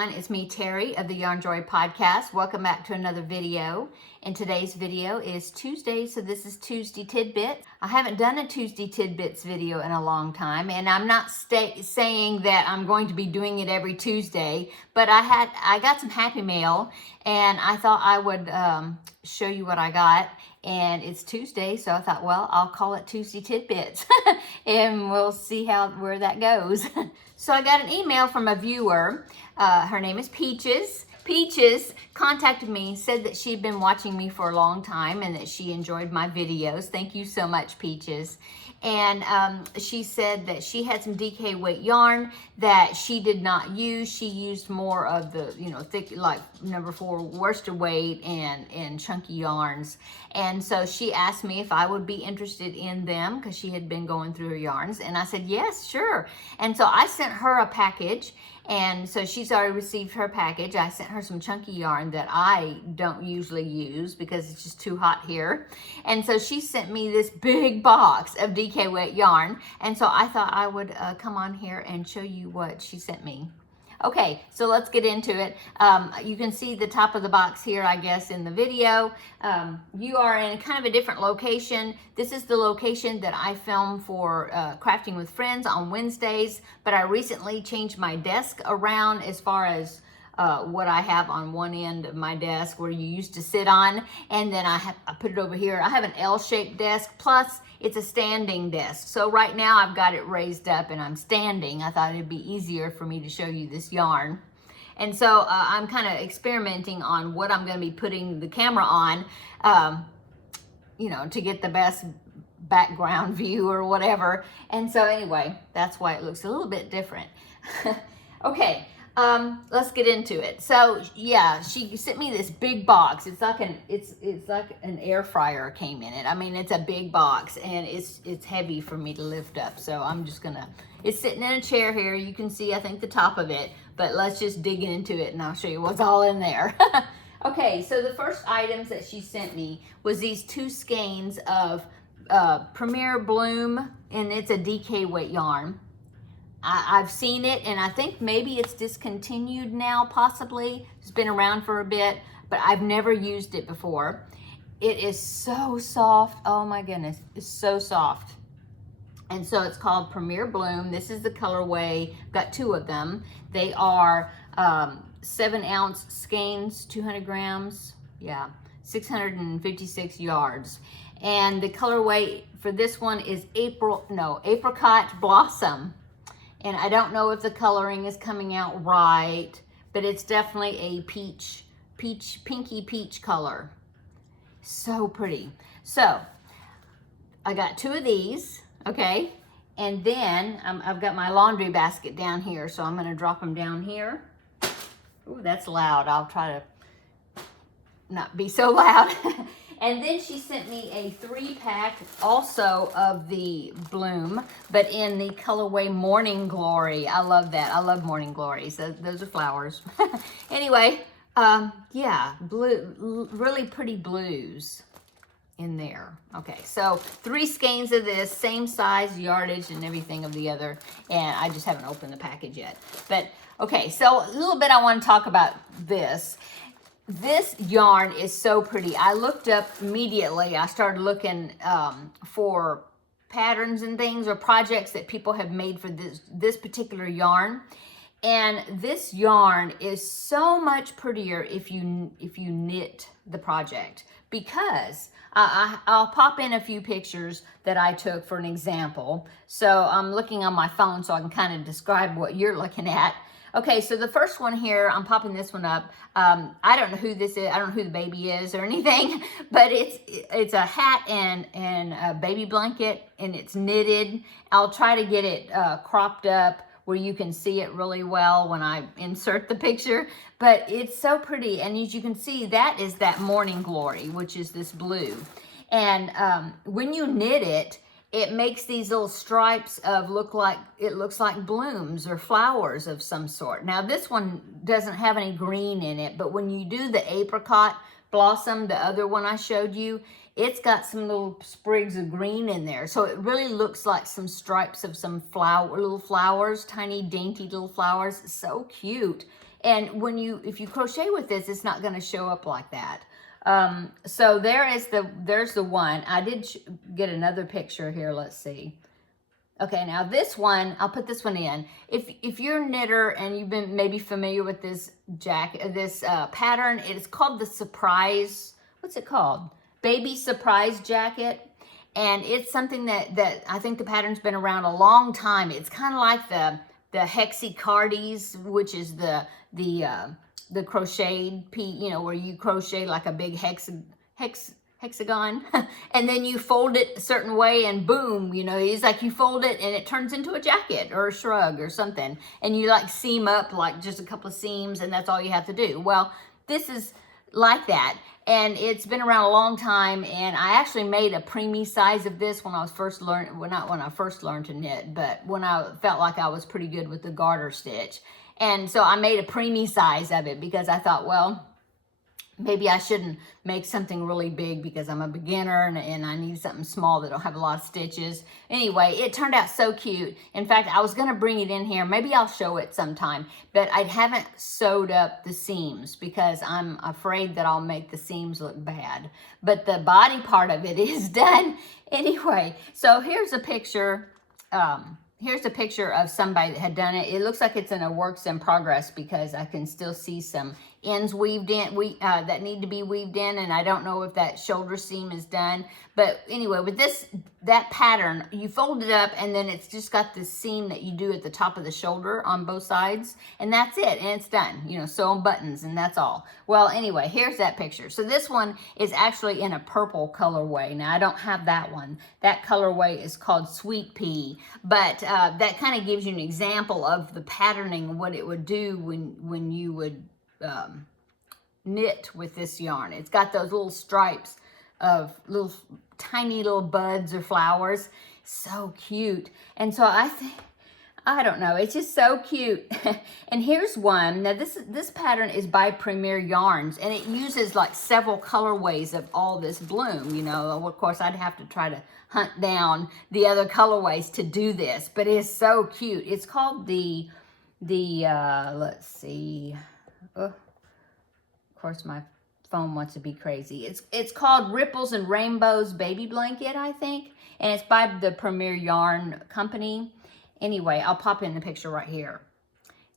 everyone, it's me Terry of the Yarnjoy podcast. Welcome back to another video. And today's video is Tuesday, so this is Tuesday Tidbits. I haven't done a Tuesday Tidbits video in a long time, and I'm not saying that I'm going to be doing it every Tuesday, but I got some happy mail, and I thought I would show you what I got. And it's Tuesday, so I thought, well, I'll call it Tuesday Tidbits, and we'll see where that goes. So I got an email from a viewer. Her name is Peaches. Peaches contacted me, said that she'd been watching me for a long time and that she enjoyed my videos. Thank you so much, Peaches. And she said that she had some DK weight yarn that she did not use. She used more of the, thick, like number 4 worsted weight and chunky yarns. And so she asked me if I would be interested in them because she had been going through her yarns. And I said, yes, sure. And so I sent her a package. And so she's already received her package. I sent her some chunky yarn that I don't usually use because it's just too hot here. And so she sent me this big box of DK weight yarn. And so I thought I would come on here and show you what she sent me. Okay, so let's get into it. You can see the top of the box here, I guess, in the video. You are in kind of a different location. This is the location that I film for Crafting with Friends on Wednesdays, but I recently changed my desk around as far as what I have on one end of my desk where you used to sit on, and then I put it over here. I have an L-shaped desk, plus it's a standing desk. So right now I've got it raised up and I'm standing. I thought it'd be easier for me to show you this yarn. And so I'm kind of experimenting on what I'm going to be putting the camera on, to get the best background view or whatever. And so anyway, that's why it looks a little bit different. Okay. Let's get into it. So yeah, she sent me this big box. It's like an air fryer came in it. I mean, it's a big box and it's heavy for me to lift up. So I'm just it's sitting in a chair here. You can see, I think, the top of it, but let's just dig into it and I'll show you what's all in there. Okay, so the first items that she sent me was these 2 skeins of Premier Bloom, and it's a DK weight yarn. I've seen it, and I think maybe it's discontinued now, possibly. It's been around for a bit, but I've never used it before. It is so soft. Oh my goodness, it's so soft. And so it's called Premier Bloom. This is the colorway. Got 2 of them. They are 7-ounce skeins, 200 grams. Yeah, 656 yards. And the colorway for this one is Apricot Blossom. And I don't know if the coloring is coming out right, but it's definitely a pinky peach color. So pretty. So I got 2 of these, okay? And then I've got my laundry basket down here, so I'm gonna drop them down here. Ooh, that's loud. I'll try to not be so loud. And then she sent me a 3-pack also of the Bloom, but in the colorway Morning Glory. I love that. I love Morning Glory. So those are flowers. Anyway, yeah, blue, really pretty blues in there. Okay, so 3 skeins of this, same size, yardage, and everything of the other. And I just haven't opened the package yet. But okay, so a little bit I want to talk about this. This yarn is so pretty. I looked up immediately. I started looking for patterns and things or projects that people have made for this particular yarn. And this yarn is so much prettier if you knit the project, because I'll pop in a few pictures that I took for an example. So I'm looking on my phone so I can kind of describe what you're looking at. Okay, so the first one here, I'm popping this one up. I don't know who this is. I don't know who the baby is or anything, but it's a hat and a baby blanket, and it's knitted. I'll try to get it cropped up where you can see it really well when I insert the picture, but it's so pretty. And as you can see, that is that Morning Glory, which is this blue. And when you knit it, it makes these little stripes of looks like blooms or flowers of some sort. Now this one doesn't have any green in it, but when you do the Apricot Blossom, the other one I showed you, it's got some little sprigs of green in there. So it really looks like some stripes of some little flowers, tiny dainty little flowers. It's so cute. And if you crochet with this, it's not going to show up like that. So there's the one. I did get another picture here. Let's see. Okay, now this one, I'll put this one in. If you're a knitter and you've been maybe familiar with this pattern, it is called the surprise, what's it called? Baby surprise jacket. And it's something that I think the pattern's been around a long time. It's kind of like the hexicardis, which is the crocheted piece, where you crochet like a big hexagon and then you fold it a certain way and boom, it's like you fold it and it turns into a jacket or a shrug or something, and you like seam up like just a couple of seams and that's all you have to do. Well, this is like that, and it's been around a long time, and I actually made a preemie size of this when I was first learning, well, not when I first learned to knit, but when I felt like I was pretty good with the garter stitch. And so I made a preemie size of it because I thought, well, maybe I shouldn't make something really big because I'm a beginner and I need something small that don't have a lot of stitches. Anyway, it turned out so cute. In fact, I was going to bring it in here. Maybe I'll show it sometime, but I haven't sewed up the seams because I'm afraid that I'll make the seams look bad. But the body part of it is done anyway. So here's a picture. Here's a picture of somebody that had done it. It looks like it's in a works in progress because I can still see some ends weaved in that need to be weaved in, and I don't know if that shoulder seam is done. But anyway, with that pattern, you fold it up and then it's just got this seam that you do at the top of the shoulder on both sides, and that's it, and it's done. Sew on buttons and that's all. Well, anyway, here's that picture. So this one is actually in a purple colorway. Now I don't have that one. That colorway is called Sweet Pea, but that kind of gives you an example of the patterning, what it would do when you would knit with this yarn. It's got those little stripes of tiny little buds or flowers. So cute. And so I don't know, it's just so cute. And here's one. Now this pattern is by Premier Yarns, and it uses like several colorways of all this bloom. Of course I'd have to try to hunt down the other colorways to do this, but it's so cute. It's called the let's see. Of course my phone wants to be crazy. It's called Ripples and Rainbows Baby Blanket, I think, and it's by the Premier Yarn Company. Anyway, I'll pop in the picture right here.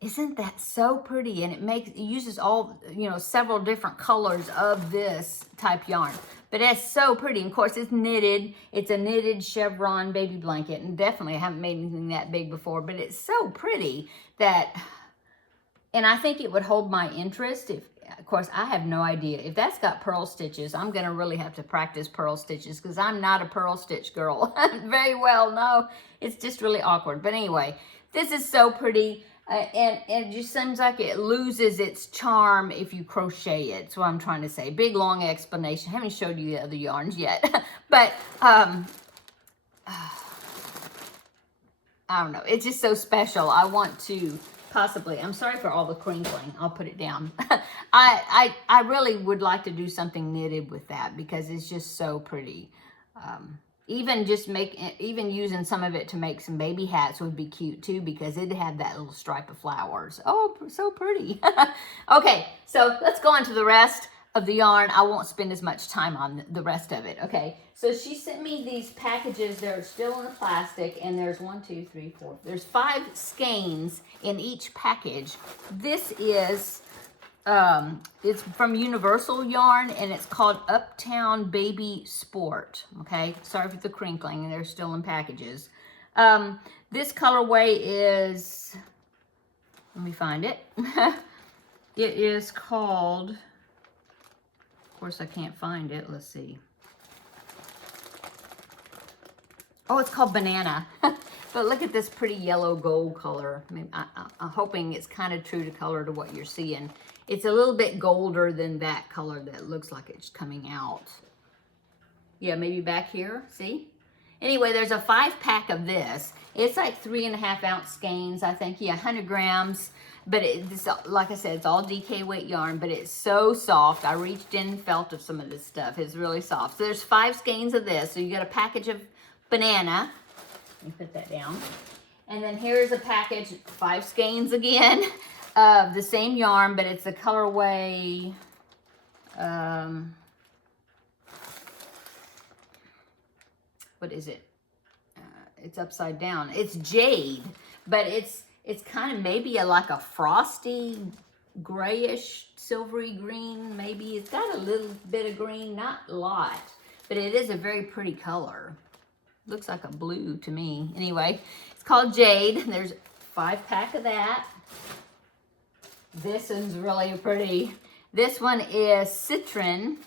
Isn't that so pretty? And it uses all, several different colors of this type yarn. But it's so pretty. And of course, it's knitted. It's a knitted chevron baby blanket. And definitely I haven't made anything that big before. But it's so pretty and I think it would hold my interest if, of course, I have no idea. If that's got pearl stitches, I'm going to really have to practice pearl stitches because I'm not a pearl stitch girl. Very well, no. It's just really awkward. But anyway, this is so pretty. And it just seems like it loses its charm if you crochet it. That's what I'm trying to say. Big, long explanation. I haven't showed you the other yarns yet. But, I don't know. It's just so special. I want to possibly, I'm sorry for all the crinkling. I'll put it down. I really would like to do something knitted with that because it's just so pretty. Even using some of it to make some baby hats would be cute too because it'd have that little stripe of flowers. Oh, so pretty. Okay, so let's go on to the rest of the yarn. I won't spend as much time on the rest of it. Okay, so she sent me these packages. They're still in the plastic, and there's 1, 2, 3, 4. There's 5 skeins in each package. This is it's from Universal Yarn, and it's called Uptown Baby Sport. Okay, sorry for the crinkling. They're still in packages. This colorway is, let me find it. It is called, of course I can't find it. Let's see. Oh, it's called Banana. But look at this pretty yellow gold color. I mean, I'm hoping it's kind of true to color to what you're seeing. It's a little bit golder than that color that looks like it's coming out. Yeah, maybe back here, see? Anyway, there's a 5-pack of this. It's like 3.5 ounce skeins, I think. Yeah, 100 grams. But it's, like I said, it's all DK weight yarn, but it's so soft. I reached in and felt of some of this stuff. It's really soft. So there's 5 skeins of this. So you get a package of Banana. Let me put that down. And then here's a package, 5 skeins again, of the same yarn, but it's the colorway, what is it? It's upside down. It's jade, but it's kind of maybe like a frosty grayish silvery green. Maybe it's got a little bit of green, not a lot, but it is a very pretty color. Looks like a blue to me. Anyway, it's called Jade. There's 5-pack of that. This one's really pretty. This one is Citron,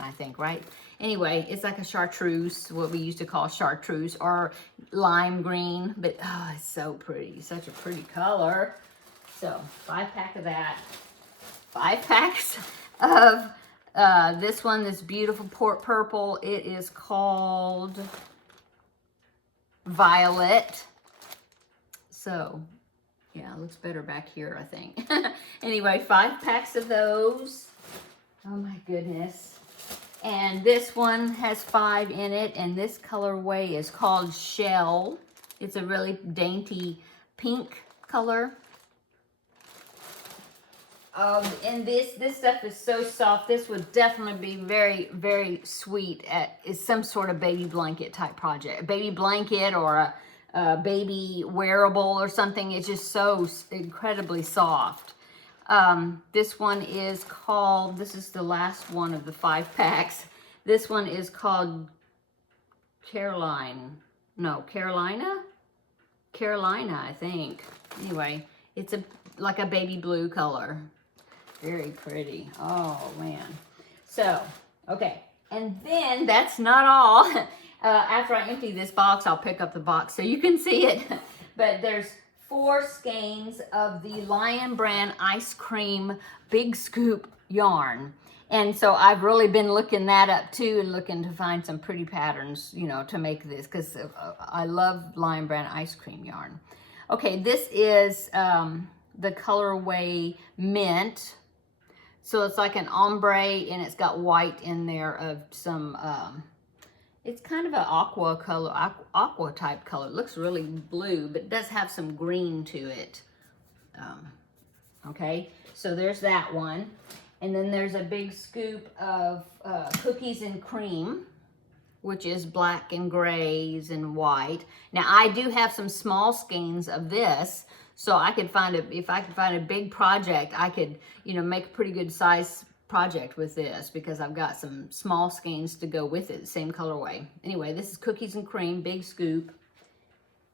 I think, right? Anyway, it's like a chartreuse, what we used to call chartreuse, or lime green, but oh, it's so pretty. Such a pretty color. So 5-pack of that. 5 packs of this one, this beautiful port purple. It is called Violet. So yeah, it looks better back here, I think. Anyway, 5 packs of those. Oh my goodness. And this one has 5 in it, and this colorway is called Shell. It's a really dainty pink color. And this stuff is so soft. This would definitely be very, very sweet. It's some sort of baby blanket type project. A baby blanket or a baby wearable or something. It's just so incredibly soft. This one is called, this is the last one of the 5 packs. This one is called Carolina, I think. Anyway, it's like a baby blue color. Very pretty. Oh, man. So, okay. And then that's not all. After I empty this box, I'll pick up the box so you can see it. But there's 4 skeins of the Lion Brand Ice Cream Big Scoop yarn. And so I've really been looking that up too, and looking to find some pretty patterns, you know, to make this, because I love Lion Brand Ice Cream yarn. Okay, this is the colorway Mint. So it's like an ombre, and it's got white in there of some, it's kind of an aqua color, aqua type color. It looks really blue, but it does have some green to it. Okay, so there's that one. And then there's a big scoop of cookies and cream, which is black and grays and white. Now I do have some small skeins of this, so I could find if I could find a big project, I could, you know, make a pretty good size project with this, because I've got some small skeins to go with it, same colorway. Anyway, this is cookies and cream, big scoop.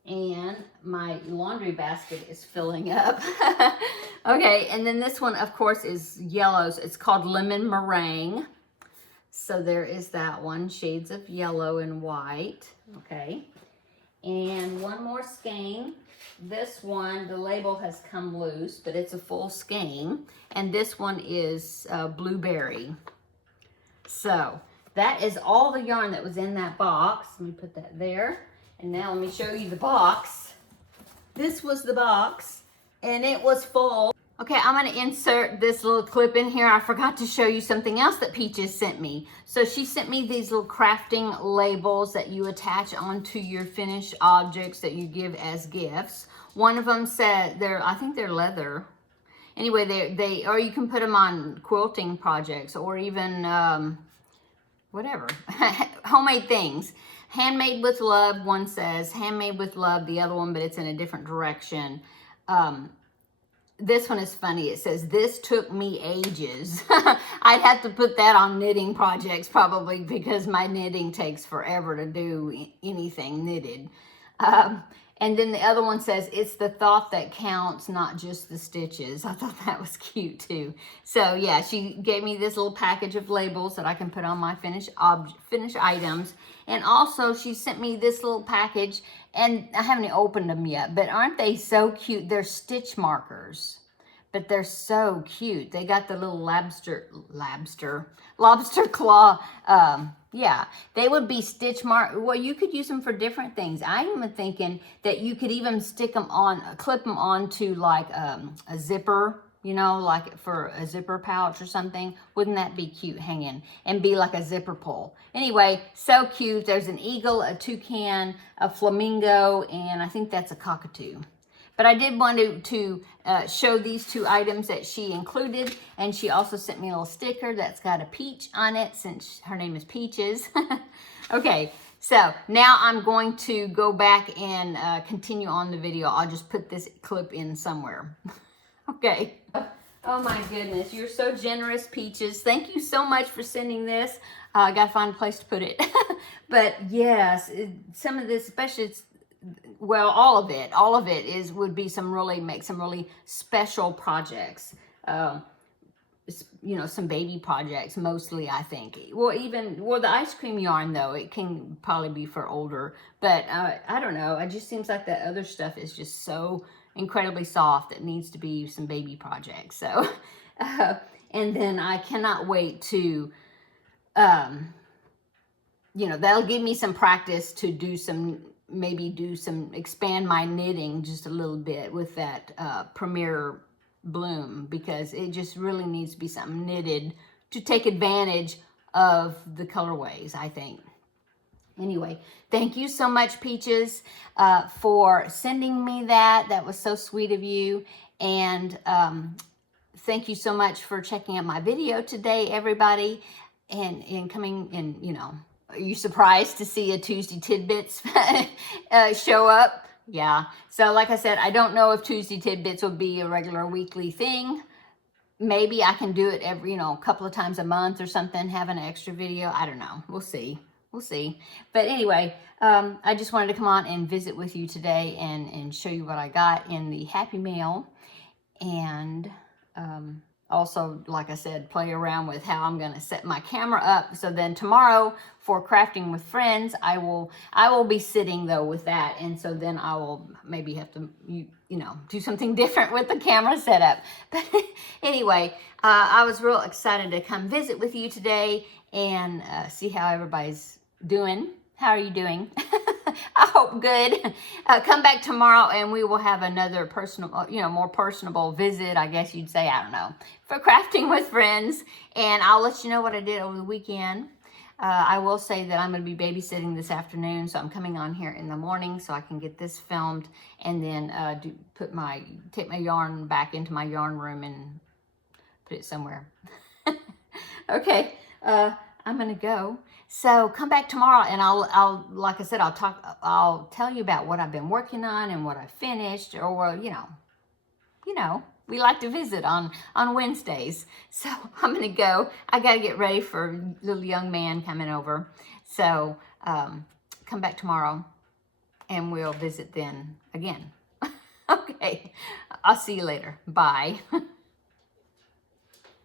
And my laundry basket is filling up. Okay, and then this one, of course, is yellows. It's called Lemon Meringue. So there is that one, shades of yellow and white. Okay, and one more skein. This one, the label has come loose, but it's a full skein. And this one is blueberry. So that is all the yarn that was in that box. Let me put that there. And now let me show you the box. This was the box, and it was full. Okay, I'm gonna insert this little clip in here. I forgot to show you something else that Peaches sent me. So she sent me these little crafting labels that you attach onto your finished objects that you give as gifts. One of them said, I think they're leather. Anyway, they or you can put them on quilting projects, or even whatever, homemade things. Handmade with love, one says. Handmade with love, the other one, but it's in a different direction. This one is funny. It says, this took me ages. I'd have to put that on knitting projects probably, because my knitting takes forever to do anything knitted. And then the other one says, it's the thought that counts, not just the stitches. I thought that was cute too. So yeah, she gave me this little package of labels that I can put on my finished items. And also she sent me this little package, and I haven't opened them yet, but aren't they so cute? They're stitch markers, but they're so cute. They got the little lobster claw. Yeah, they would be stitch mark. Well, you could use them for different things. I'm even thinking that you could even stick them on, clip them onto like a zipper you know, like for a zipper pouch or something. Wouldn't that be cute hanging and be like a zipper pull? Anyway, so cute. There's an eagle, a toucan, a flamingo, and I think that's a cockatoo. But I did want to show these 2 items that she included, and she also sent me a little sticker that's got a peach on it since her name is Peaches. Okay, so now I'm going to go back and continue on the video. I'll just put this clip in somewhere. Okay. Oh my goodness, you're so generous, Peaches. Thank you so much for sending this. I gotta find a place to put it. But yes, some of this, especially well, all of it would be make some really special projects. You know, some baby projects mostly, I think. Well, the ice cream yarn though, it can probably be for older, but I don't know. It just seems like the other stuff is just so incredibly soft. It needs to be some baby projects. So, and then I cannot wait to, you know, that'll give me some practice to expand my knitting just a little bit with that Premier Bloom, because it just really needs to be something knitted to take advantage of the colorways, I think. Anyway, thank you so much, Peaches, for sending me that. That was so sweet of you. And thank you so much for checking out my video today, everybody, and coming in, you know. Are you surprised to see a Tuesday Tidbits show up? Yeah. So like I said, I don't know if Tuesday Tidbits will be a regular weekly thing. Maybe I can do it every, you know, a couple of times a month or something, have an extra video. I don't know. We'll see. We'll see. But anyway, I just wanted to come on and visit with you today and show you what I got in the Happy Mail. And also, like I said, play around with how I'm going to set my camera up. So then tomorrow for Crafting with Friends, I will be sitting though with that. And so then I will maybe have to, you know, do something different with the camera setup. But anyway, I was real excited to come visit with you today and see how everybody's doing. How are you doing? I hope good. Come back tomorrow and we will have another personal, you know, more personable visit, I guess you'd say, I don't know, for Crafting with Friends. And I'll let you know what I did over the weekend. I will say that I'm going to be babysitting this afternoon, so I'm coming on here in the morning so I can get this filmed and then take my yarn back into my yarn room and put it somewhere. Okay, I'm going to go. So come back tomorrow and I'll like I said, I'll tell you about what I've been working on and what I finished, or you know, we like to visit on Wednesdays. So I'm going to go. I got to get ready for little young man coming over. So come back tomorrow and we'll visit then again. Okay. I'll see you later. Bye.